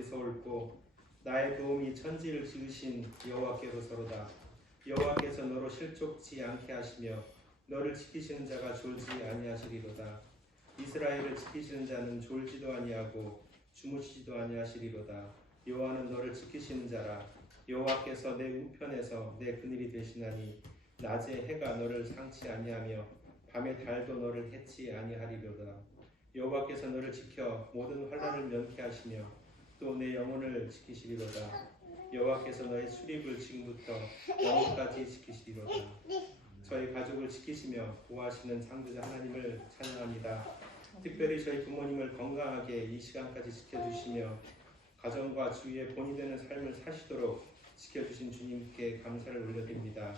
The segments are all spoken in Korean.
어디서 올꼬 나의 도움이 천지를 지으신 여호와께로서로다. 여호와께서 너로 실족지 않게 하시며 너를 지키시는 자가 졸지 아니하시리로다. 이스라엘을 지키시는 자는 졸지도 아니하고 주무시지도 아니하시리로다. 여호와는 너를 지키시는 자라. 여호와께서 내 우편에서 내 그늘이 되시나니 낮에 해가 너를 상치 아니하며 밤에 달도 너를 해치 아니하리로다. 여호와께서 너를 지켜 모든 환난을 면케 하시며 또 내 영혼을 지키시리로다. 여호와께서 너의 출입을 지금부터 영혼까지 지키시리로다. 저희 가족을 지키시며 보호하시는 창조자 하나님을 찬양합니다. 특별히 저희 부모님을 건강하게 이 시간까지 지켜주시며 가정과 주위에 본이 되는 삶을 사시도록 지켜주신 주님께 감사를 올려드립니다.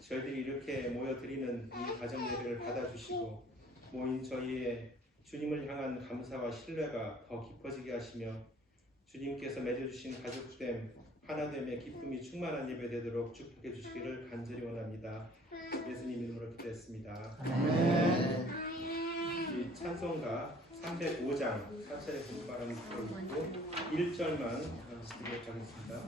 저희들이 이렇게 모여드리는 이 가정 예배를 받아주시고 모인 저희의 주님을 향한 감사와 신뢰가 더 깊어지게 하시며 주님께서 맺어주신 가족됨, 하나됨의 기쁨이 충만한 예배 되도록 축복해 주시기를 간절히 원합니다. 예수님 이름으로 기도했습니다. 이 찬송가 305장 사찰의 공부바람 듣고 1절만 드리도록 하겠습니다.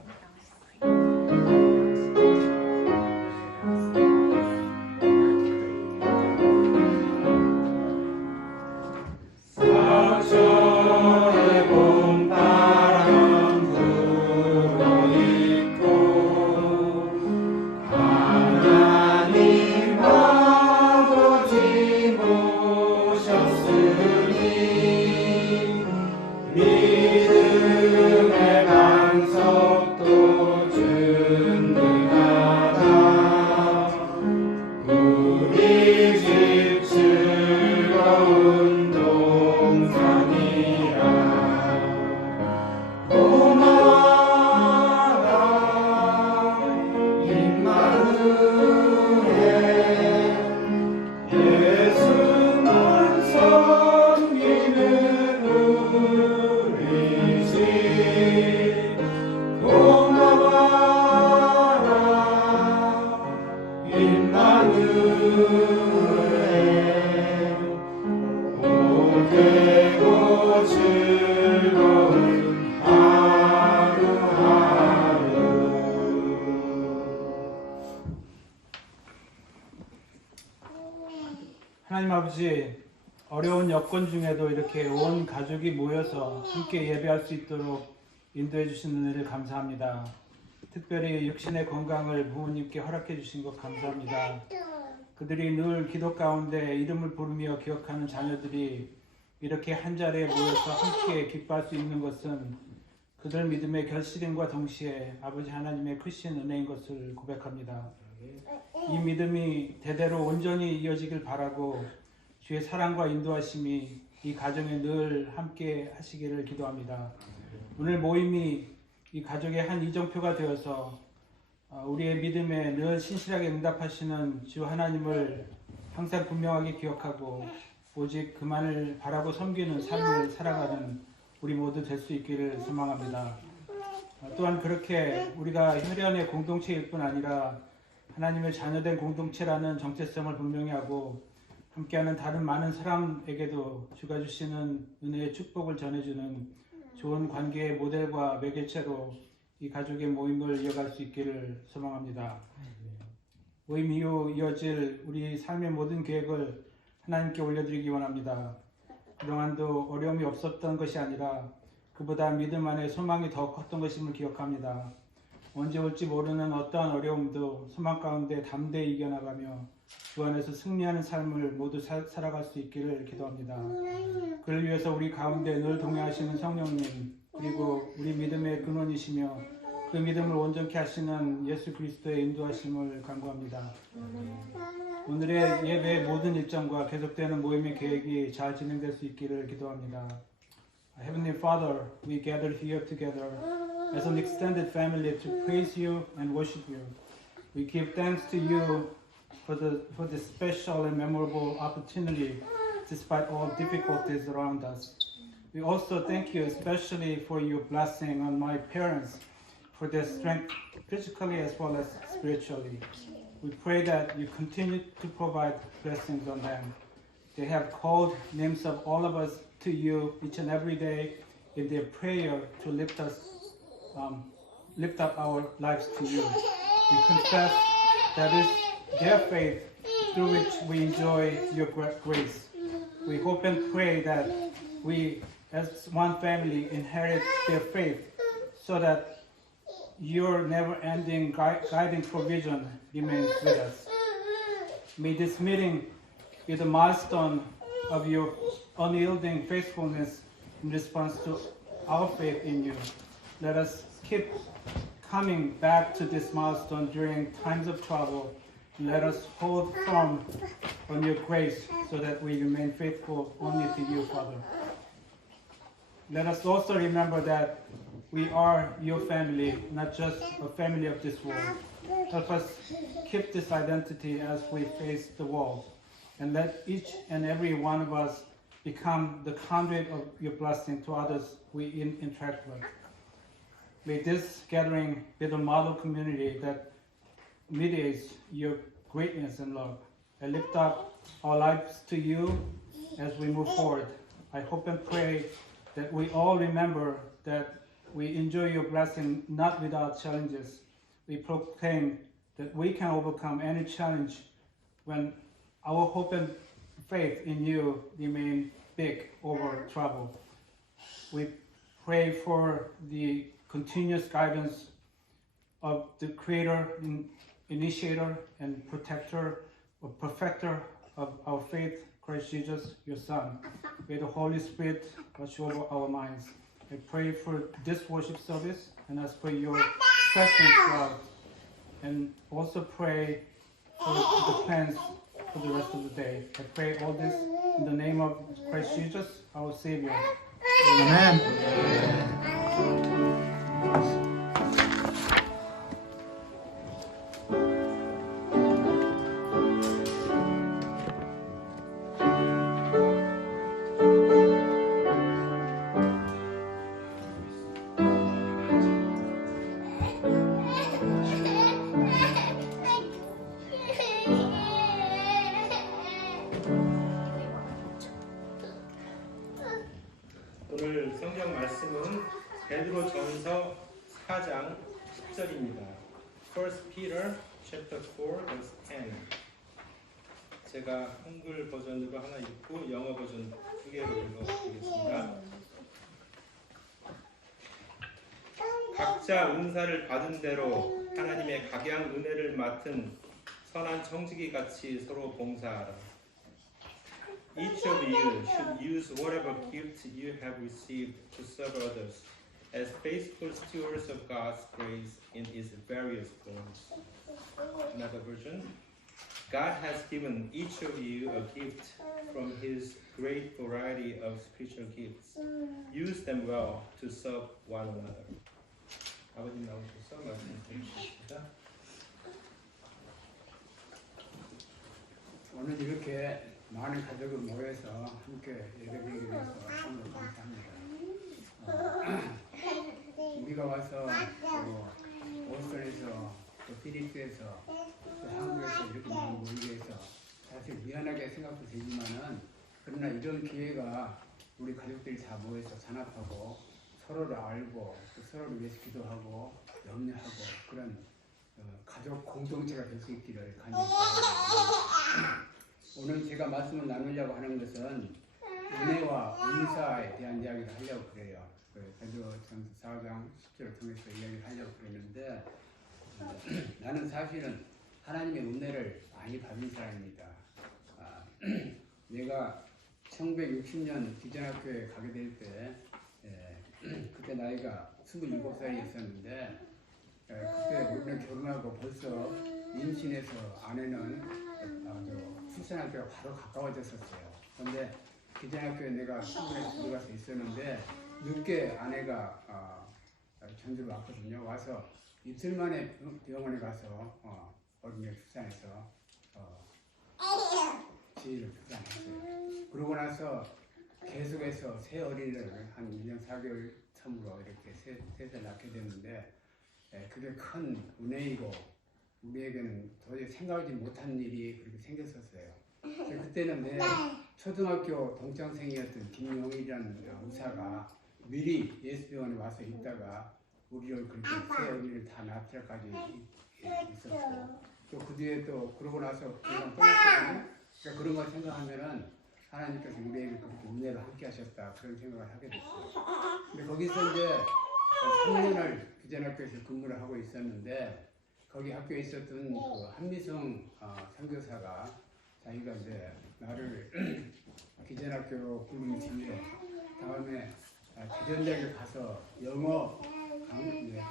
하나님 아버지, 어려운 여건 중에도 이렇게 온 가족이 모여서 함께 예배할 수 있도록 인도해 주신 은혜를 감사합니다. 특별히 육신의 건강을 부모님께 허락해 주신 것 감사합니다. 그들이 늘 기도 가운데 이름을 부르며 기억하는 자녀들이 이렇게 한 자리에 모여서 함께 기뻐할 수 있는 것은 그들 믿음의 결실임과 동시에 아버지 하나님의 크신 은혜인 것을 고백합니다. 이 믿음이 대대로 온전히 이어지길 바라고 주의 사랑과 인도하심이 이 가정에 늘 함께 하시기를 기도합니다. 오늘 모임이 이 가족의 한 이정표가 되어서 우리의 믿음에 늘 신실하게 응답하시는 주 하나님을 항상 분명하게 기억하고 오직 그만을 바라고 섬기는 삶을 살아가는 우리 모두 될 수 있기를 소망합니다. 또한 그렇게 우리가 혈연의 공동체일 뿐 아니라 하나님의 자녀된 공동체라는 정체성을 분명히 하고 함께하는 다른 많은 사람에게도 주가 주시는 은혜의 축복을 전해주는 좋은 관계의 모델과 매개체로 이 가족의 모임을 이어갈 수 있기를 소망합니다. 모임 이후 이어질 우리 삶의 모든 계획을 하나님께 올려드리기 원합니다. 그동안도 어려움이 없었던 것이 아니라 그보다 믿음 안에 소망이 더 컸던 것임을 기억합니다. 언제 올지 모르는 어떠한 어려움도 소망 가운데 담대히 이겨나가며 주 안에서 승리하는 삶을 모두 살아갈 수 있기를 기도합니다. 그를 위해서 우리 가운데 늘 동행하시는 성령님, 그리고 우리 믿음의 근원이시며 그 믿음을 온전케 하시는 예수 그리스도의 인도하심을 간구합니다. 오늘의 예배의 모든 일정과 계속되는 모임의 계획이 잘 진행될 수 있기를 기도합니다. Heavenly Father, we gather here together as an extended family to praise you and worship you. We give thanks to you for this special and memorable opportunity despite all difficulties around us. We also thank you especially for your blessing on my parents, for their strength physically as well as spiritually. We pray that you continue to provide blessings on them. They have called names of all of us to you each and every day, in their prayer to lift up our lives to you. We confess that it's their faith through which we enjoy your grace. We hope and pray that we, as one family, inherit their faith so that your never-ending guiding provision remains with us. May this meeting be the milestone of your unyielding faithfulness in response to our faith in you. Let us keep coming back to this milestone during times of trouble. Let us hold firm on your grace so that we remain faithful only to you, Father. Let us also remember that we are your family, not just a family of this world. Help us keep this identity as we face the world, and let each and every one of us become the conduit of your blessing to others we interact with. May this gathering be the model community that mediates your greatness and love. I lift up our lives to you as we move forward. I hope and pray that we all remember that we enjoy your blessing not without challenges. We proclaim that we can overcome any challenge when our hope and faith in you remain big over trouble. We pray for the continuous guidance of the Creator, Initiator, and Protector, or Perfecter of our faith, Christ Jesus, your Son. May the Holy Spirit watch over our minds. I pray for this worship service and ask for your presence throughout. And also pray for the plans for the rest of the day. I pray all this in the name of Christ Jesus, our Savior. Amen. 오늘 성경 말씀은 베드로전서 4장 10절입니다. 1 Peter chapter 4 verse 10. 제가 한글 버전으로 하나 읽고 영어 버전 두 개로 읽어보겠습니다. 각자 은사를 받은 대로 하나님의 각양 은혜를 맡은 선한 청지기 같이 서로 봉사하라. Each of you should use whatever gift you have received to serve others as faithful stewards of God's grace in its various forms. Another version. God has given each of you a gift from His great variety of spiritual gifts. Use them well to serve one another. 아버님 나오셔서 말씀 드리겠습니다. 오늘 이렇게 많은 가족이 모여서 함께 예배드리기 위해서 참으로 감사합니다. 우리가 와서 또 오스턴에서 또 필립스에서 또 한국에서 이렇게 많이 모이기 위해서 사실 미안하게 생각도 되지만은 그러나 이런 기회가 우리 가족들이 다 모여서 잔합하고 서로를 알고 또 서로를 위해서 기도하고 염려하고 그런 가족 공동체가 될 수 있기를 간절히 바랍니다. 오늘 제가 말씀을 나누려고 하는 것은 은혜와 은사에 대한 이야기를 하려고 그래요. 베드로전서 4장 10절을 통해서 이야기를 하려고 그랬는데 나는 사실은 하나님의 은혜를 많이 받은 사람입니다. 내가 1960년 비전학교에 가게 될 때 그때 나이가 27살이었었는데 그때 우리는 결혼하고 벌써 임신해서 아내는 출산할 때가 바로 가까워졌었어요. 그런데 비전학교에 내가 신분에서 들어가서 있었는데 늦게 아내가 전주로 왔거든요. 와서 이틀 만에 병원에 가서 어린이를 출산해서 지희를 출산했어요. 그러고 나서 계속해서 새 어린이를 한 1년 4개월 텀으로 이렇게 셋을 낳게 됐는데 그게 큰 은혜이고 우리에게는 도저히 생각하지 못한 일이 그렇게 생겼었어요. 그때는 내 초등학교 동창생이었던 김용일이라는 의사가 미리 예수병원에 와서 있다가 우리를 그렇게 새 어린이를 다 낳기까지 있었고 또 그 뒤에 또 그러고 나서 그냥 떠났거든요. 그러니까 그런 걸 생각하면은 하나님께서 우리에게 그렇게 은혜를 함께 하셨다 그런 생각을 하게 됐어요. 근데 거기서 이제 3년을 기전학교에서 근무를 하고 있었는데 거기 학교에 있었던 그 한미성 선교사가 자기가 이제 나를 기전학교로 부른 뒤에 다음에 대전대학에 가서 영어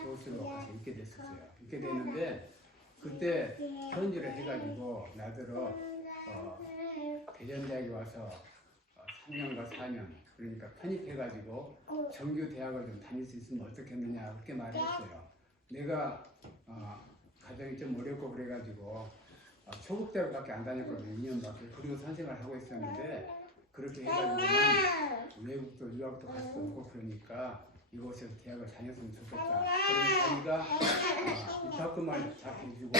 교수로 가서 있게 됐었어요. 있게 됐는데 그때 편지를 해가지고 나더러 대전대학에 와서 3년과 4년 그러니까 편입해가지고 정규 대학을 좀 다닐 수 있으면 어떻겠느냐 그렇게 말했어요. 내가 가정이 좀 어렵고 그래가지고 초급대학밖에 안 다녔거든요. 2년밖에. 그리고 선생을 하고 있었는데 그렇게 해가지고는 외국도 유학도 갈 수도 없고 그러니까 이곳에서 대학을 다녔으면 좋겠다. 그러면 자기가 입학금을 다 해주고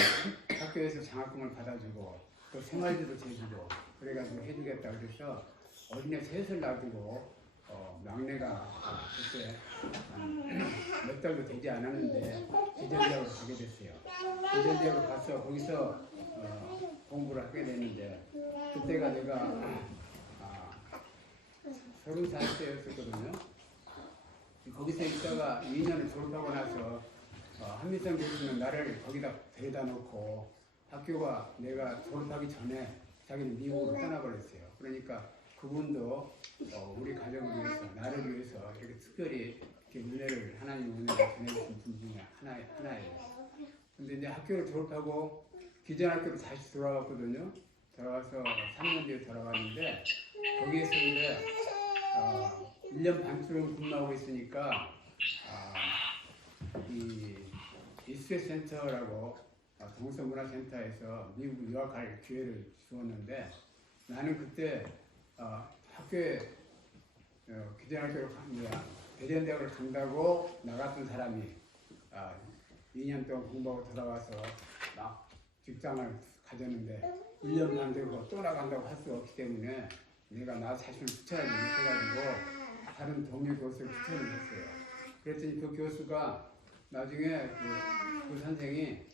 학교에서 장학금을 받아주고 또 생활비도 재주고 그래가지고 해주겠다. 그래서 어린애 셋을 놔두고 막내가 그때 몇 달도 되지 않았는데 대전대학으로 가게 됐어요. 대전대학으로 가서 거기서 공부를 하게 됐는데 그때가 내가 34세였었거든요. 거기서 있다가 2년을 졸업하고 나서 한미성 교수는 나를 거기다 데려다 놓고 학교가 내가 졸업하기 전에 자기는 미국으로 떠나버렸어요. 그러니까 그분도 우리 가정을 위해서 나를 위해서 이렇게 특별히 이렇게 은혜를 하나님 은혜를 전해주신 분 중에 하나예요. 근데 이제 학교를 졸업하고 기전학교로 다시 돌아왔거든요. 돌아와서 3년 뒤에 돌아왔는데 거기에서 이제 1년 반쯤 근무하고 있으니까 이 이스트 센터라고 동서문화센터에서 미국 유학할 기회를 주었는데 나는 그때 학교에 기전학교로 대전대학을 간다고 나갔던 사람이 2년 동안 공부하고 돌아와서 막 직장을 가졌는데 1년 반 되고 또 나간다고 할 수 없기 때문에 내가 나 자신을 추천하지 못해가지고 다른 동료 교수를 추천을 했어요. 그랬더니 그 교수가 나중에 그 선생이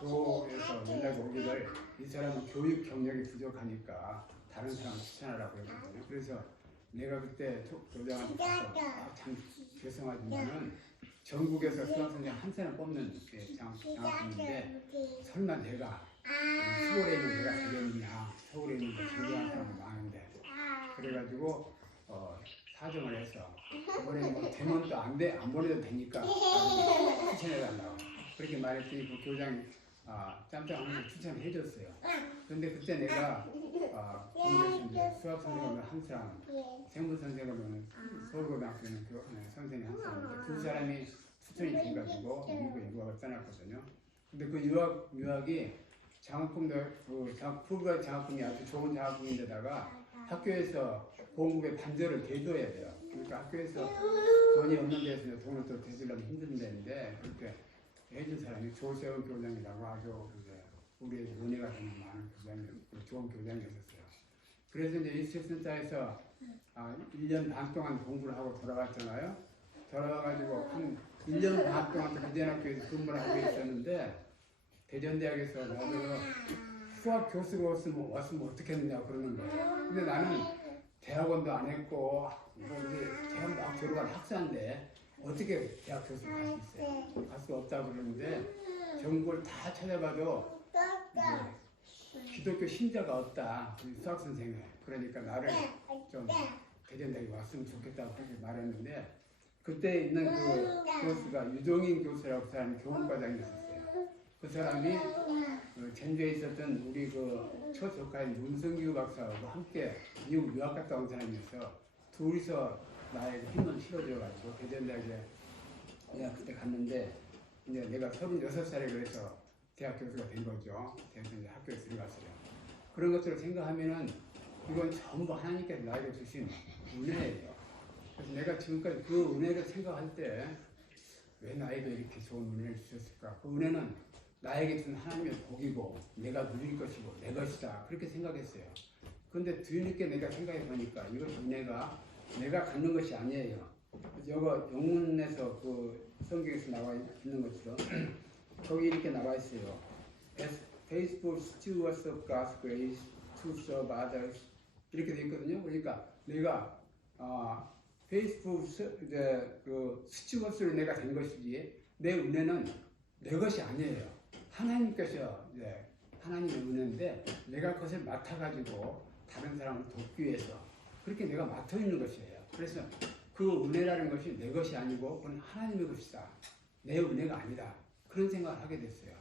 교에서 연락이 오기를 이 사람은 교육 경력이 부족하니까 다른 사람 추천하라고 했거든요. 그래서 내가 그때 교장한테 가서 참 죄송하지만은 전국에서 수학선생 한 사람 뽑는 장학금인데 설마 내가 서울에 있는 내가 되겠느냐, 서울에 있는 전교한 사람이 많은데 그래가지고 사정을 해서 이번에 뭐 되면 또 안 보내도 되니까 추천해달라고 그렇게 말했더니 그 교장이 짬짬 추천을 해줬어요. 그런데 그때 내가 공교수 수학 선생님은 한 사람, 생물 선생님은 서울고등학교는 선생님 한 사람, 두 사람이 추천이 돼가지고 미국에 유학을 떠났거든요. 근데 그 유학이 장학금도 풀브라이트 장학금이 아주 좋은 장학금인데다가 학교에서 공부에 반절을 대줘야 돼요. 그러니까 학교에서 돈이 없는 데서 돈을 또 대주려면 힘든 데인데 그렇게 해준 사람이 조세훈 교장이라고 아주 우리에게 은혜가 되는 많은 교장님, 좋은 교장이었어요. 그래서 이제 이스트센터에서 1년 반 동안 공부를 하고 돌아왔잖아요. 돌아와가지고 한 1년 반 동안 대전학교에서 근무를 하고 있었는데 대전대학에서 나도 수학 교수가 왔으면 어떻겠느냐 그러는 거예요. 근데 나는 대학원도 안 했고 이제 대학 막 졸업한 학사인데 어떻게 대학 교수 갈 수 있어요? 갈 수 없다고 그러는데 전국을 다 찾아봐도 기독교 신자가 없다. 수학 선생님. 그러니까 나를 좀 대전대학에 왔으면 좋겠다고 그렇게 말했는데 그때 있는 그 교수가 유종인 교수라고 그 사람이 교훈과장이었어요. 그 사람이 전주에 있었던 우리 그 초조카인 문성규 박사하고 함께 미국 유학 갔다 온 사람이어서 둘이서 나에게 힘을 실어줘가지고 대전대학에 내가 그때 갔는데 이제 내가 36살에 그래서 대학 교수가 된 거죠. 그래서 이제 학교에 들어갔어요. 그런 것들을 생각하면은 이건 전부 하나님께서 나에게 주신 은혜예요. 그래서 내가 지금까지 그 은혜를 생각할 때 왜 나에게 이렇게 좋은 은혜를 주셨을까? 그 은혜는 나에게 준 하나님의 복이고 내가 누릴 것이고 내 것이다 그렇게 생각했어요. 그런데 뒤늦게 내가 생각해 보니까 이것이 은혜가 내가 갖는 것이 아니에요. 이거 영문에서 그 성경에서 나와 있는 것처럼 거기 이렇게 나와 있어요. As faithful stewards of God's grace to serve others 이렇게 돼 있거든요. 그러니까 내가 faithful 그 스튜어스로 내가 된 것이지 내 은혜는 내 것이 아니에요. 하나님께서 하나님의 은혜인데 내가 그것을 맡아가지고 다른 사람을 돕기 위해서 그렇게 내가 맡아 있는 것이에요. 그래서 그 은혜라는 것이 내 것이 아니고 그건 하나님의 것이다. 내 은혜가 아니다. 그런 생각을 하게 됐어요.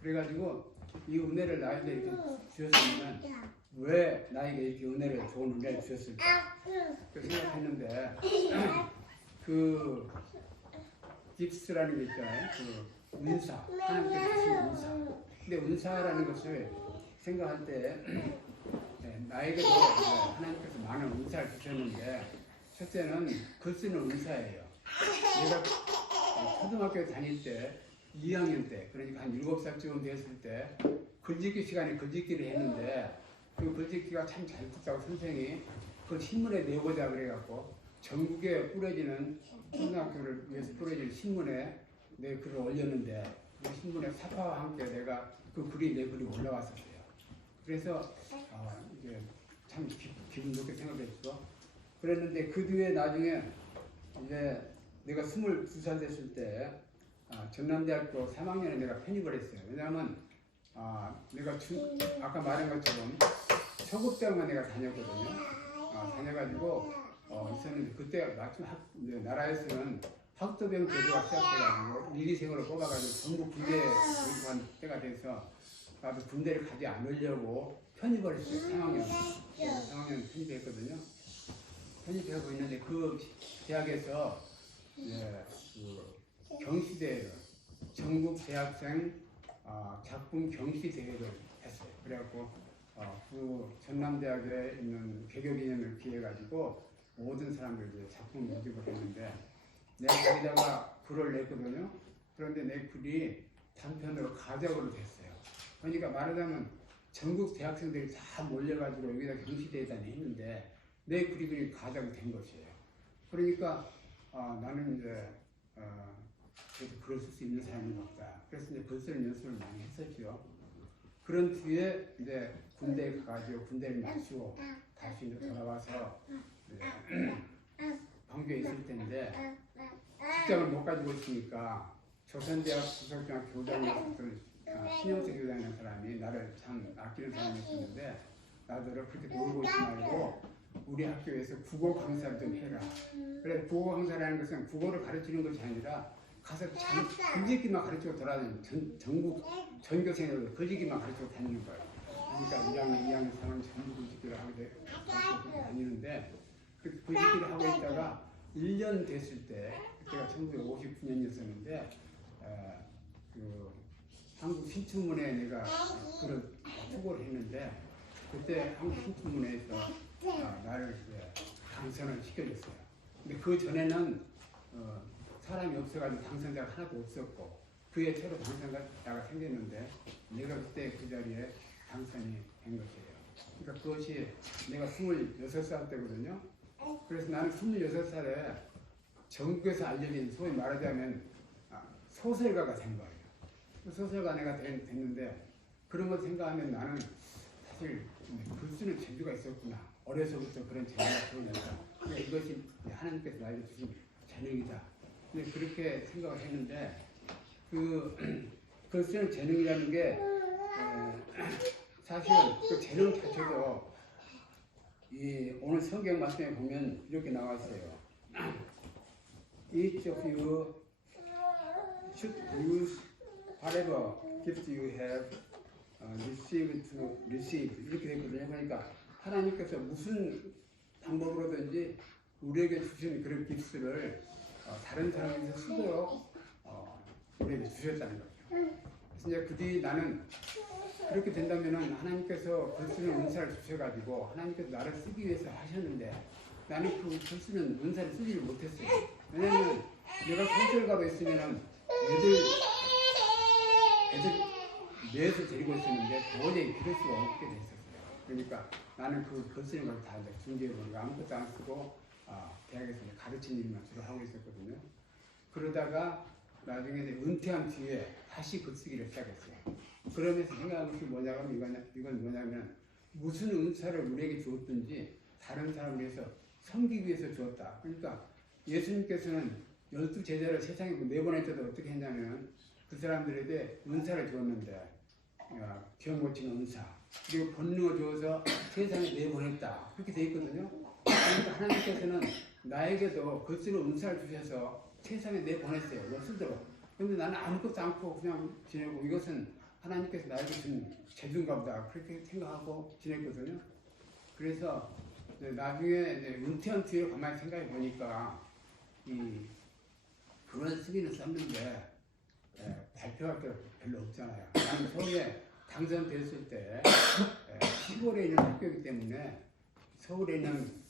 그래가지고 이 은혜를 나에게 이렇게 주셨으면 왜 나에게 이렇게 은혜를 좋은 은혜를 주셨을까? 그 생각했는데 그 깁스라는 게 있잖아요. 그 은사, 하나님께 주신 은사. 근데 은사라는 것을 생각할 때 나에게도 하나님께서 많은 은사를 주셨는데 첫째는 글 쓰는 은사예요. 내가 초등학교 다닐 때 2학년 때 그러니까 한 7살쯤 됐을 때 글짓기 시간에 글짓기를 했는데 그 글짓기가 참 잘 됐다고 선생이 그 신문에 내보자 그래갖고 전국에 뿌려지는 초등학교를 위해서 뿌려지는 신문에 내 글을 올렸는데 그 신문에 사파와 함께 내가 그 글이 내 글이 올라왔었어요. 그래서 이제 참 기분 좋게 생각했죠. 그랬는데 그 뒤에 나중에 이제 내가 22살 됐을 때 전남대학교 3학년에 내가 편입을 했어요. 왜냐하면 내가 아까 말한 것처럼 초급대학만 내가 다녔거든요. 다녀가지고 있었는데 그때 마침 나라에서는 학도병 제도가 시작돼가지고 일기생으로 뽑아가지고 전부 군대에 모집한 때가 돼서 나도 군대를 가지 않으려고 편입을 했어요. 3학년. 3학년 편입했거든요. 편입하고 있는데 그 대학에서 그 경시대회를 전국 대학생 작품 경시대회를 했어요. 그래갖고 그 전남대학에 있는 개교기념을 기해가지고 모든 사람들이 작품 모집을 했는데 내가 거기다가 글을 냈거든요. 그런데 내 글이 단편으로 가작으로 됐어요. 그러니까 말하자면 전국 대학생들이 다 몰려가지고 여기다 경시대회단에 했는데 내 글이 가작이 된 것이에요. 그러니까 나는 이제 그래도 글을 쓸 수 있는 사람이 없다. 그래서 이제 글 쓰는 연습을 많이 했었죠. 그런 뒤에 이제 군대에 가가지고 군대를 마치고 다시 이제 돌아와서 광주에 있을 텐데 직장을 못 가지고 있으니까 조선대학 부속중학교 교장이었던 신영수 교장이라는 사람이 나를 참 아끼는 사람이었는데 나더러 그렇게 놀고 있지 말고 우리 학교에서 국어 강사를 좀 해라. 그래 국어 강사라는 것은 국어를 가르치는 것이 아니라 가서 글짓기만 가르치고 돌아다니는 전국 전교생으로 글짓기만 가르치고 다니는 거예요. 그러니까 1학년, 2학년, 3학년 전부 글짓기를 하게 다니는데 그 글짓기를 하고 있다가 1년 됐을 때 그때가 1959년이었었는데 그 한국 신춘문에 내가 그런 투고를 했는데 그때 한국 신춘문회에서 나를 당선을 시켜줬어요. 근데 그 전에는 사람이 없어가지고 당선자가 하나도 없었고 그에 새로 당선자가 생겼는데 내가 그때 그 자리에 당선이 된 것이에요. 그러니까 그것이 내가 26살 때거든요. 그래서 나는 26살에 전국에서 알려진 소위 말하자면 소설가가 된 거예요. 소설가 내가 됐는데 그런 걸 생각하면 나는 사실 글 쓰는 재주가 있었구나. 어려서부터 그런 재주가 들어오니까 그러니까 이것이 하나님께서 나에게 주신 재능이다. 근데 그렇게 생각을 했는데 글 쓰는 재능이라는 게 사실 그 재능 자체도 오늘 성경 말씀에 보면 이렇게 나와 있어요. Each of you should use whatever gift you have received to receive 이렇게 되거든요. 그러니까 하나님께서 무슨 방법으로든지 우리에게 주신 그런 깁스를 다른 사람에게 쓰도록 우리에게 주셨다는 거죠. 그래서 이제 그 뒤 나는 그렇게 된다면은 하나님께서 글 쓰는 은사를 주셔가지고 하나님께서 나를 쓰기 위해서 하셨는데 나는 그 글 쓰는 은사를 쓰지를 못했어요. 왜냐면 내가 소설가로 있으면은 애들 넷을 데리고 있었는데 도저히 기를 수가 없게 됐었어요. 그러니까 나는 그 글 쓰는 걸 다 중지해버리고 아무것도 안 쓰고 대학에서 가르치는 일만 주로 하고 있었거든요. 그러다가 나중에 이제 은퇴한 뒤에 다시 글쓰기를 시작했어요. 그러면서 생각한 것이 이건 뭐냐면 무슨 은사를 우리에게 주었든지 다른 사람을 위해서 섬기기 위해서 주었다. 그러니까 예수님께서는 12제자를 세상에 내보낼 때도 어떻게 했냐면 그 사람들에게 은사를 주었는데 병 고치는 은사 그리고 본능을 주어서 세상에 내보냈다. 그렇게 돼 있거든요. 그러니까 하나님께서는 나에게도 글쓰는 은사를 주셔서 세상에 내보냈어요. 이거 쓰도록. 그런데 나는 아무것도 않고 그냥 지내고 이것은 하나님께서 나에게 준 재주인가 보다. 그렇게 생각하고 지냈거든요. 그래서 나중에 이제 은퇴한 뒤에 가만히 생각해 보니까 그런 쓰기는 썼는데 발표할 게 별로 없잖아요. 나는 서울에 당선됐을 때 시골에 있는 학교이기 때문에 서울에 있는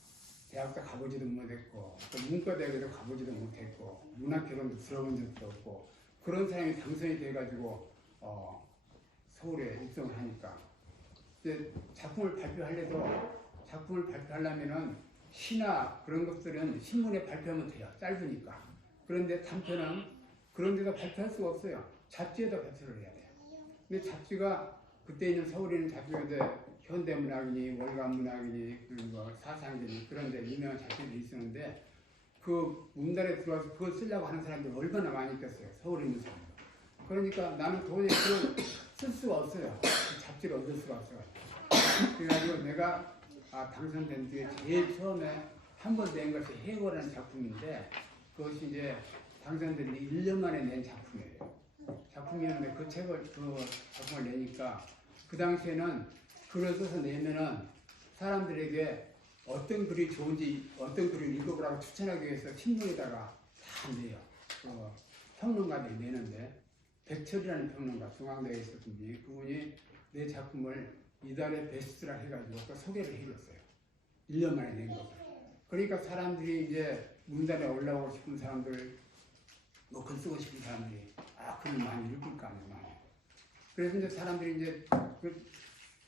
대학도 가보지도 못했고 또 문과대학에도 가보지도 못했고 문학개론도 들어본 적도 없고 그런 사람이 당선이 돼가지고 서울에 입성을 하니까 근데 작품을 발표하려면은 시나 그런 것들은 신문에 발표하면 돼요. 짧으니까. 그런데 단편은 그런 데서 발표할 수가 없어요. 잡지에다 발표를 해야 돼요. 근데 잡지가 그때 있는 서울에 있는 잡지가 이제 현대문학이니 월간문학이니 뭐 사상이니 그런 데 유명한 잡지들이 있었는데 그 문단에 들어와서 그걸 쓰려고 하는 사람들이 얼마나 많이 있겠어요. 서울에 있는 사람들. 그러니까 나는 도저히 그걸 쓸 수가 없어요. 그 잡지를 얻을 수가 없어요. 그래가지고 내가 당선된 뒤에 제일 처음에 한 번 낸 것이 해고라는 작품인데 그것이 이제 당선된 지 1년 만에 낸 작품이에요. 작품이었는데 그 작품을 내니까 그 당시에는 글을 써서 내면은 사람들에게 어떤 글이 좋은지 어떤 글을 읽어보라고 추천하기 위해서 신문에다가 다 내요. 평론가들이 내는데 백철이라는 평론가 중앙대에 있었던 분이 그분이 내 작품을 이달의 베스트라 해가지고 또 소개를 해줬어요. 1년 만에 낸 거죠. 그러니까 사람들이 이제 문단에 올라오고 싶은 사람들 뭐 글 쓰고 싶은 사람들이 글을 많이 읽을 거 아니에요. 그래서 이제 사람들이 이제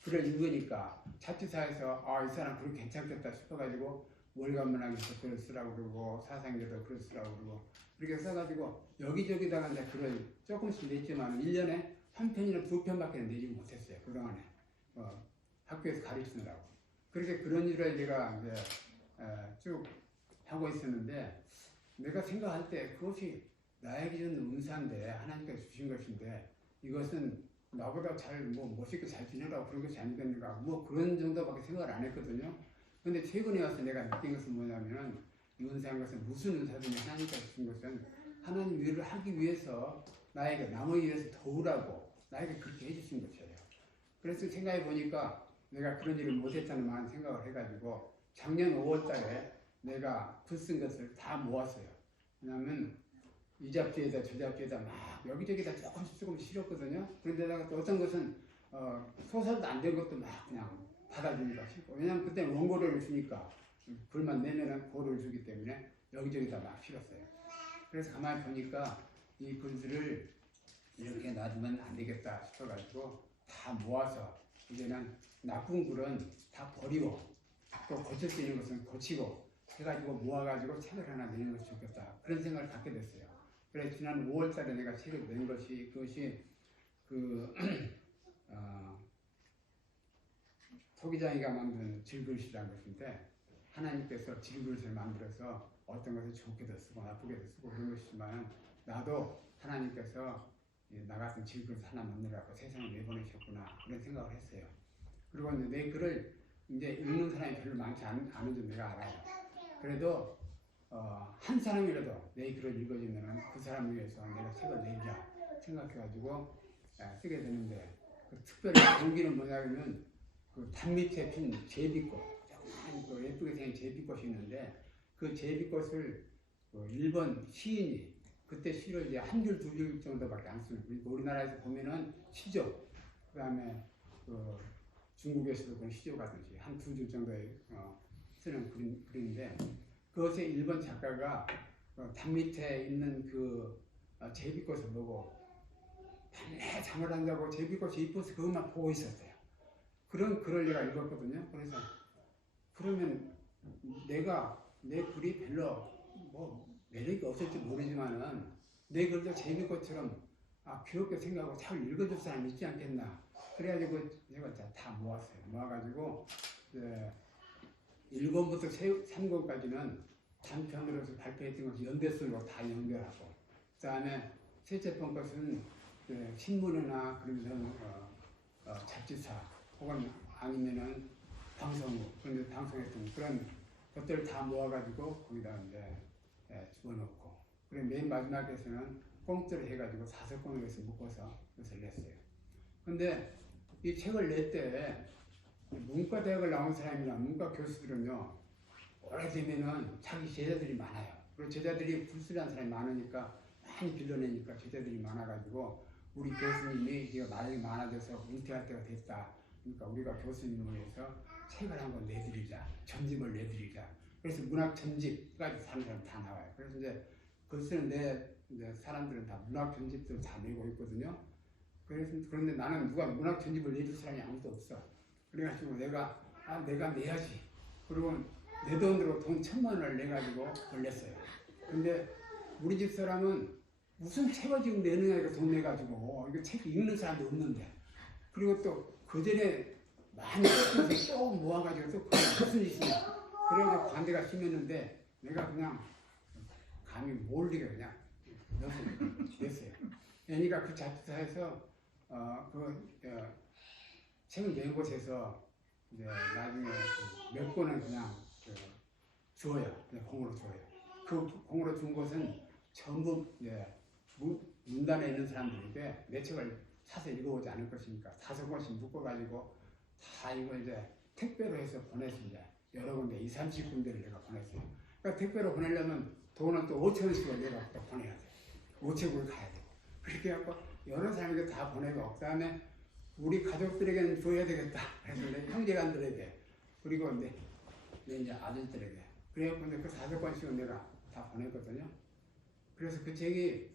글을 읽으니까 잡지사에서 이 사람 글 괜찮겠다 싶어가지고 월간문학에서 글을 쓰라고 그러고 사상에도 글을 쓰라고 그러고 그렇게 써가지고 여기저기다가 이제 글을 조금씩 냈지만 1년에 한 편이나 두 편밖에 내지 못했어요. 그동안에 학교에서 가르치느라고 그렇게 그런 일을 내가 이제 쭉 하고 있었는데 내가 생각할 때 그것이 나에게 준 은사인데 하나님께서 주신 것인데 이것은 나보다 멋있게 잘 지내라고 그런 것이 아니겠는가 뭐 그런 정도밖에 생각을 안 했거든요. 근데 최근에 와서 내가 느낀 것은 뭐냐면은 이 은사인 것은 무슨 은사든지 하나님께서 주신 것은 하나님 일을 하기 위해서 나에게 남을 위해서 도우라고 나에게 그렇게 해주신 것이에요. 그래서 생각해 보니까 내가 그런 일을 못했다는 많은 생각을 해가지고 작년 5월달에 내가 글 쓴 것을 다 모았어요. 왜냐하면 이 잡지에다 저 잡지에다 막 여기저기다 조금씩 실었거든요. 그런데다가 또 어떤 것은 소설도 안 된 것도 막 그냥 받아주니까 싶고 왜냐하면 그때 원고료를 주니까 글만 내면은 고료를 주기 때문에 여기저기다 막 실었어요. 그래서 가만히 보니까 이 글들을 이렇게 놔두면 안 되겠다 싶어가지고 다 모아서 이제는 나쁜 글은 다 버리고 또 고칠 수 있는 것은 고치고 해가지고 모아가지고 책을 하나 내는 것이 좋겠다 그런 생각을 갖게 됐어요. 그래서 지난 5월달에 내가 책을 낸 것이 그것이 토기장이가 만든 질글씨라는 것인데 하나님께서 질글씨를 만들어서 어떤 것을 좋게도 쓰고 나쁘게도 쓰고 그런 것이지만 나도 하나님께서 나 같은 질글씨 하나 만들라고 세상을 내보내셨구나 그런 생각을 했어요. 그리고 이제 내 글을 이제 읽는 사람이 별로 많지 않은 줄 내가 알아요. 그래도 한 사람이라도 내 글을 읽어주면 그 사람을 위해서 내가 책을 내자 생각해가지고 쓰게 되는데 특별히 동기는 뭐냐면 그 단밑에 핀 제비꽃 조그만 예쁘게 생긴 제비꽃이 있는데 그 제비꽃을 일본 시인이 그때 시를 이제 한 줄 두 줄 정도밖에 안 쓰는 우리나라에서 보면은 시조 그 다음에 중국에서도 그런 시조 같은 한 두 줄 정도의 쓰는 글인데 그것에 일본 작가가 단밑에 있는 그 제비꽃을 보고 밤새 잠을 안 자고 제비꽃이 이뻐서 그것만 보고 있었어요. 그런 글을 내가 읽었거든요. 그래서 그러면 내가 내 글이 별로 뭐 매력이 없을지 모르지만은 내 글도 재밌는 것처럼 귀엽게 생각하고 잘 읽어줄 사람이 있지 않겠나. 그래가지고 내가 다 모았어요. 모아가지고 1권부터 3권까지는 단편으로서 발표했던 것을 연대술로 다 연결하고, 그 다음에 셋째 번 것은 신문이나 그런 잡지사 혹은 아니면은 방송국, 그런 데 방송했던 그런 것들을 다 모아가지고 거기다 이제 집어넣고, 그리고 맨 마지막에서는 꽁트를 해가지고 5권으로 해서 묶어서 그것을 냈어요. 근데 이 책을 낼 때 문과대학을 나온 사람이나 문과 교수들은요, 오래되면은 자기 제자들이 많아요. 그리고 제자들이 불순한 사람이 많으니까 많이 빌려내니까 제자들이 많아가지고 우리 교수님이 이게 나이가 많아져서 은퇴할 때가 됐다. 그러니까 우리가 교수님을 위해서 책을 한권 내드리자, 전집을 내드리자. 그래서 문학 전집까지 사는 사람 다 나와요. 그래서 이제 글 쓰는 이제 사람들은 다 문학 전집들 다 내고 있거든요. 그런데 나는 누가 문학 전집을 내줄 사람이 아무도 없어. 그래가지고 내가 내야지. 그리고 내 돈으로 돈 1,000만 원을 내가지고 걸렸어요. 근데 우리 집 사람은 무슨 책을 지금 내느냐 이거 돈 내가지고 이거 책 읽는 사람도 없는데, 그리고 또 그 전에 많이 써서 또 모아가지고 또 그게 무슨 짓이냐. 그래가지고 관대가 심했는데 내가 그냥 감히 몰리게 그냥 냈어요. 그러니까 그 잡지사에서 책을 낸 곳에서 이제 나중에 몇 권은 그냥 줘요. 그냥 공으로 줘요. 그 공으로 준 것은 전부 이제 문단에 있는 사람들에게 내 책을 사서 읽어보지 않을 것이니까 5권씩 묶어가지고 다 이거 이제 택배로 해서 보냈습니다. 여러 군데 20-30군데를 내가 보냈어요. 그러니까 택배로 보내려면 돈은 또 5,000원씩을 내가 또 보내야 돼. 우체국에 가야 되고. 그렇게 해갖고 여러 사람에게 다 보내고, 그 다음에 우리 가족들에게는 줘야 되겠다. 그래서 내 형제간들에게, 그리고 내 이제 아들들에게. 그래갖고 그 5권씩은 내가 다 보냈거든요. 그래서 그 책이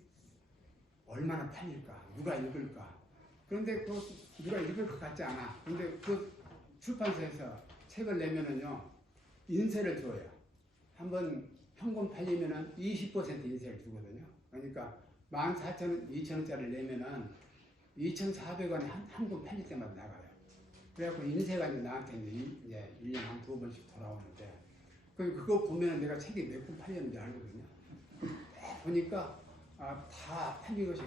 얼마나 팔릴까? 누가 읽을까? 그런데 그 누가 읽을 것 같지 않아. 근데 그 출판사에서 책을 내면은요, 인세를 줘요. 한번 현금 팔리면은 20% 인세를 주거든요. 그러니까 14,000원, 2,000원짜리를 내면은 2,400원에 한 권 팔릴 때마다 나가요. 그래갖고 인세가 이제 나한테 이제 1년에 한 2번씩 돌아오는데, 그거 보면은 내가 책이 몇 권 팔렸는지 알거든요. 보니까 다 팔린 것이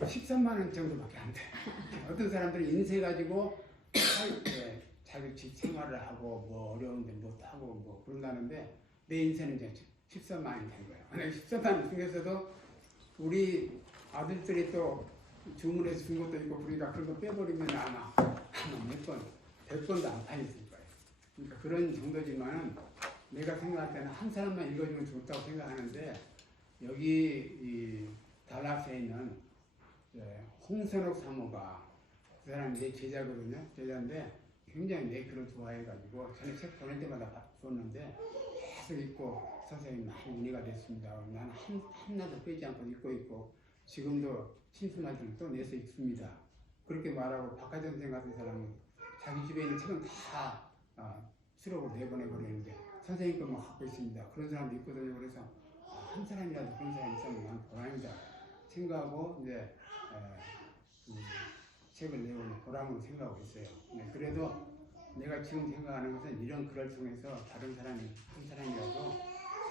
13만 원 정도밖에 안 돼. 어떤 사람들은 인세 가지고 자기 집 생활을 하고 뭐 어려운데 못 하고 뭐 그런다는데, 내 인생은 이제 13만 원이 된 거예요. 근데 13만 원 중에서도 우리 아들들이 또 주문해서 준 것도 있고, 그러니까 그런 거 빼버리면 아마 몇 번, 100번도 안 팔렸을 거예요. 그러니까 그런 정도지만은 내가 생각할 때는 한 사람만 읽어주면 좋다고 생각하는데, 여기 이 달라스에 있는 홍선옥 사모가, 그 사람이 내 제자거든요. 제자인데 굉장히 내 글을 좋아해가지고 전에 책 보낼 때마다 줬는데 계속 읽고 선생님 많이 은혜가 됐습니다. 나는 한나도 빼지 않고 읽고 있고 지금도 신수마들은 또 내서 읽습니다. 그렇게 말하고 박하정 선생 같은 사람은 자기 집에 있는 책은 다 수록을 내보내버리는데 선생님 것만 갖고 있습니다. 그런 사람도 있거든요. 그래서 한 사람이라도 그런 사람이 있으면 난 보람이다 생각하고 이제 책을 내오는 보람으로 생각하고 있어요. 그래도 내가 지금 생각하는 것은 이런 글을 통해서 다른 사람이 한 사람이라도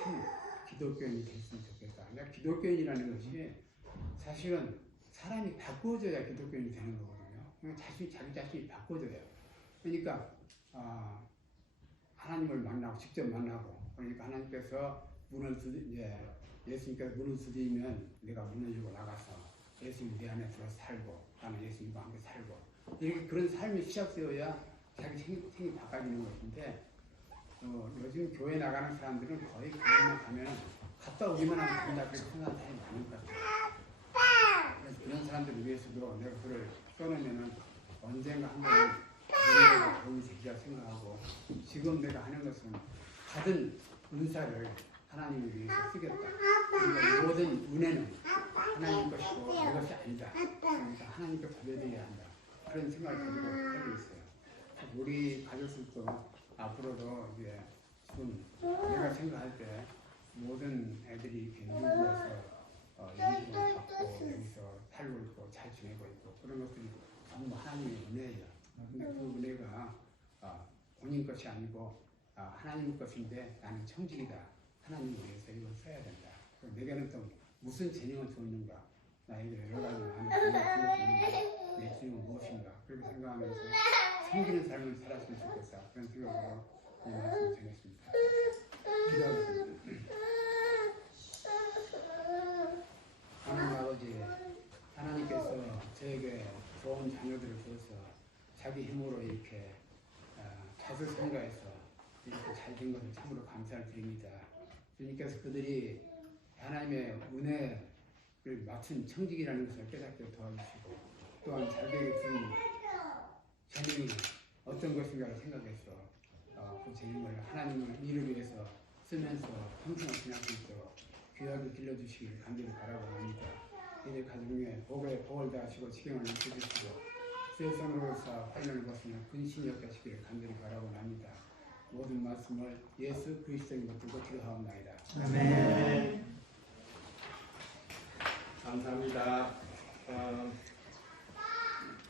참 기독교인이 됐으면 좋겠다. 내가 기독교인이라는 것이 사실은 사람이 바꿔줘야 기독교인이 되는 거거든요. 자기 자신이 바꿔줘야. 그러니까 하나님을 만나고 직접 만나고, 그러니까 하나님께서 예수님께서 문을 두드리면 내가 문을 열고 나가서 예수님 내 안에 들어서 살고 나는 예수님과 함께 살고, 이렇게 그런 삶이 시작되어야 자기 생이 바꿔지는 것인데, 요즘 교회 나가는 사람들은 거의 교회만 가면 갔다 오기만 하면 된다 그렇게 생각하는 사람이 많은 것 같아요. 그래서 그런 사람들을 위해서도 내가 글을 써놓으면 언젠가 한번 내가 도움이 되리라 생각하고, 지금 내가 하는 것은 받은 은사를 하나님을 위해서 쓰겠다. 그러니까 모든 은혜는 하나님 것이고 내 것이 아니다. 그러니까 하나님께 받아들여야 한다. 그런 생각을 가지고 살고 있어요. 우리 가족들도 앞으로도 이제 내가 생각할 때 모든 애들이 이렇게 미국에서 연구를 받고 여기서 살고 있고 잘 지내고 있고 그런 것들이 전부 하나님의 은혜예요. 근데 그 은혜가 본인 것이 아니고 하나님 것인데 나는 청직이다. 하나님 위해서 이걸 써야 된다. 그럼 내게는 또 무슨 재능을 줬는가? 나에게 여러 가지 많은 재능을 줬는데 내 주님은 무엇인가? 그렇게 생각하면서 섬기는 삶을 살았으면 좋겠다. 그런 생각으로 이 말씀을 전했습니다. 기도하겠습니다. 하나님 아버지, 하나님께서 저에게 좋은 자녀들을 주어서 자기 힘으로 이렇게 자수성가해서 이렇게 잘된 것을 참으로 감사를 드립니다. 주님께서 그들이 하나님의 은혜를 맡은 청직이라는 것을 깨닫게 도와주시고 또한 자기에게 준 재능이 어떤 것인가를 생각해서 그 재능을 하나님의 일을 위해서 쓰면서 평생을 지날 수 있도록 귀하게 길러주시길 간절히 바라고 합니다. 이들 가정에 복을 다하시고 지경을 입혀주시고 세상으로서 환란을 벗으며 근신이 없다시기를 간절히 바라고 합니다. 모든 말씀을 예수 그리스도인 것들고 기도하옵나이다. 아멘. 감사합니다.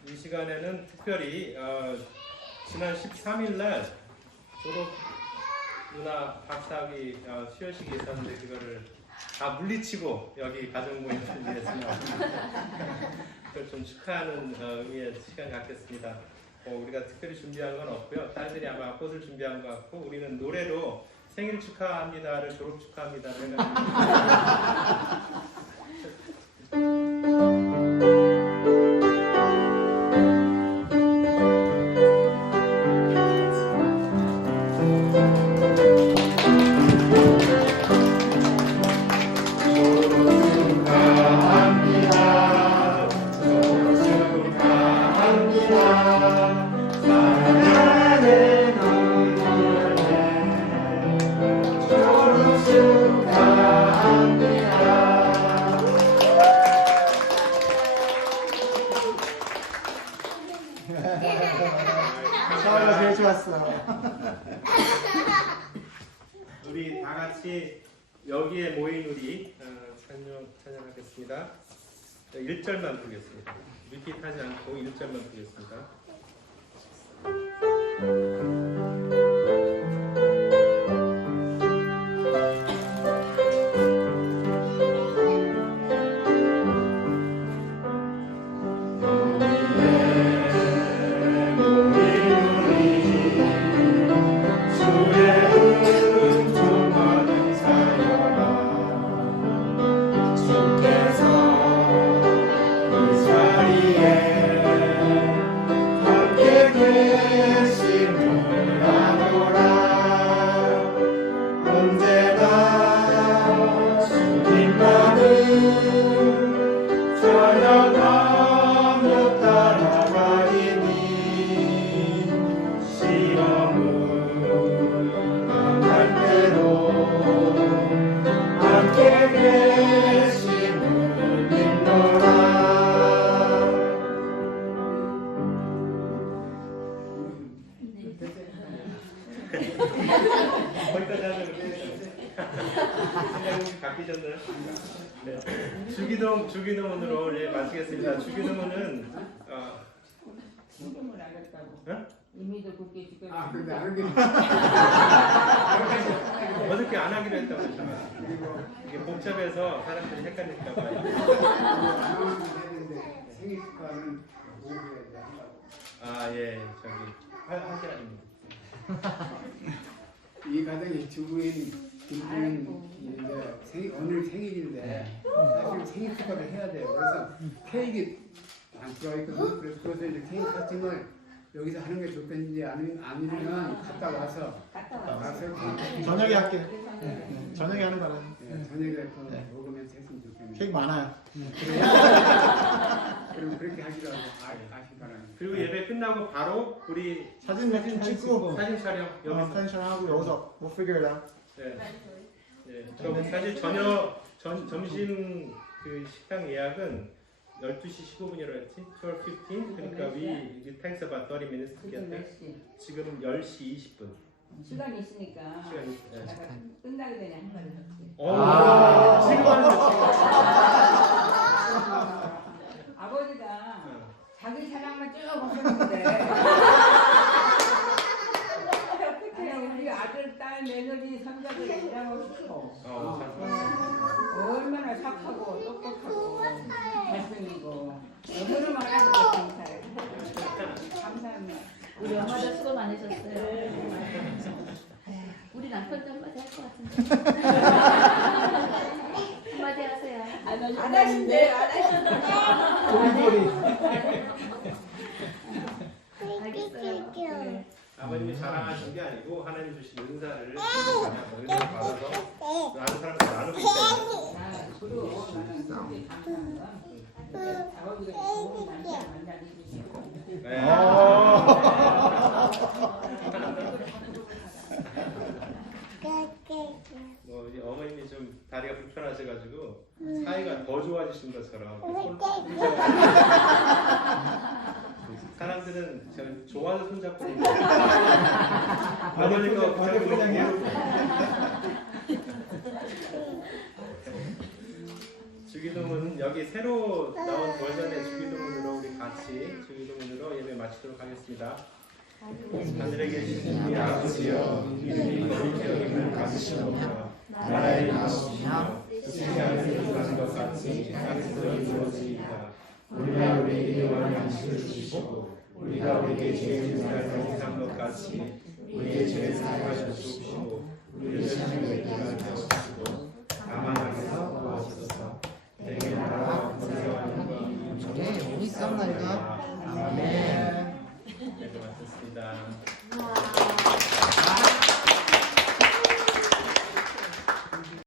이 시간에는 특별히 지난 13일 날 졸업 누나 박사학위 수여식이 있었는데 그거를 다 물리치고 여기 가정모임을 준비했습니다. 그걸 좀 축하하는 의미의 시간 갖겠습니다. 우리가 특별히 준비한 건 없고요. 딸들이 아마 꽃을 준비한 것 같고 우리는 노래로 생일 축하합니다를 졸업 축하합니다를 해가지고 샤워가 제일 좋았어. 우리 다 같이 여기에 모인 우리 찬양하겠습니다. 1절만 부르겠습니다. 리핏하지 않고 1절만 부르겠습니다. 거기까지 하면 생각이 바뀌셨나요? 네. 주기도문으로 마치겠습니다. 주기도문은 이름을 알았다고. 어? 이미도 굳게 지켜. 근데 아는 게 어저께 안 하기로 했다고 했잖아. 이게 복잡해서 사람들이 헷갈릴까 봐요. 했는데 생일 축하는 오후에 한다고. 예, 저기 하시라입니다. 이 가정의 주부인 김부인인데 오늘 생일인데 사실 생일 축하를 해야 돼요. 그래서 케이크 안 들어와 있거든요. 그래서 이제 케이크 커팅을 여기서 하는 게 좋겠는지 아니면 갔다 와서 저녁에 할게. 저녁에 하는 거는 저녁에 또 먹으면서 했으면 좋겠는데 케이크 많아요. 그럼 그렇게 하기로 하고 아시 바랍니다. 그리고 예배 끝나고 바로 우리 사진 찍고 사진 촬영 여기서. 사진 촬영하고 여기서 we'll figure it out. 네. 저 사실 점심 그 식당 예약은 12시 15분이라고 했지? 12:15. 그러니까 we it takes about 30 minutes to get there. 지금은 10시 20분. 시간이 있으니까 시간이 네. 약간 끝나기 전에 한 마디 할게. 지금 하는 거 아버지가 지금. 자기 사랑만 쭉 하셨는데 어떻게 우리 아들, 딸, 며느리, 손자들 일하고 싶어. 얼마나 착하고 똑똑하고 잘생기고 너무나 말하는 것 감사해. 감사합니다. 우리 엄마도 수고 많으셨어요. 우리 남편도 한마디 할 것 같은데. 한마디 하세요. 안 하신대, 안 하신대. 알겠어요. 네. 아버님이 자랑하신 게 아니고 하나님 주신 은사를 받아서 많은 사람들 나누고 있어요. 주로 나는 그렇게 감사한 건 아버지가 좋은 남편 만나주시고 네. 뭐 이제 어머님이 좀 다리가 불편하셔가지고 사이가 더 좋아지신 것처럼 사람들은 저 좋아서 손잡고 있는데 어머니가 붙잡고 모르고 주기도문은 여기 새로 나온 버전의 주기도문으로 우리 같이 주기도문으로 예배 마치도록 하겠습니다. 하늘에 계신 우리 아버지여 이름이 거룩히 여김을 받으시옵소서. 나라의 나오시며 뜻이 하늘에 이루어진 것 같이 땅에서도 이루어지이다. 우리가 우리에게 원하는 양식을 주시고 우리가 우리에게 죄를 사한 것 같이 우리의 죄를 사하여 주시고 우리를 시험에 들게 하여 주시고 다만 악에서 구하소서. 내게 나라와 권세와 영광이 우리 쌍날과 아멘. 네, 고맙습니다. 와.